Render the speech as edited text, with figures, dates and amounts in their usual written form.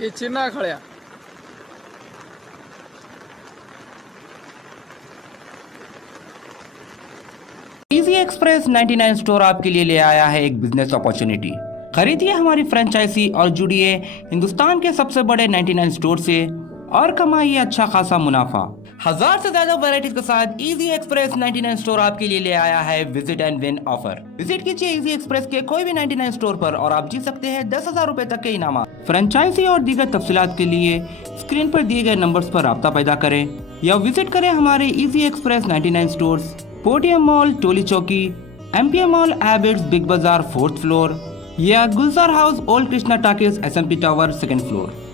ये चिन्ना खड़िया। Easy express 99 store आपके लिए ले आया है एक बिजनेस अपॉर्चुनिटी। खरीदिए हमारी फ्रेंचाइजी और जुड़िए हिंदुस्तान के सबसे बड़े 99 स्टोर से और कमाइए अच्छा खासा मुनाफा। 1000 से ज्यादा वैरायटीज के साथ इजी एक्सप्रेस 99 स्टोर आपके लिए ले आया है visit and win offer. Visit कीजिए इजी एक्सप्रेस के कोई भी 99 स्टोर पर और आप जीत सकते हैं 10,000 रुपए तक के इनाम। फ्रेंचाइजी और दीगर तफसीलात के लिए स्क्रीन पर दिए गए नंबर्स पर राब्ता पैदा करें या विजिट करें हमारे इजी एक्सप्रेस 99 स्टोर्स, पोटियम mall, Toli Chowki, MPM mall, Abids, big bazaar 4th floor या Gulzar house, old Krishna talkies, SMP tower 2nd floor.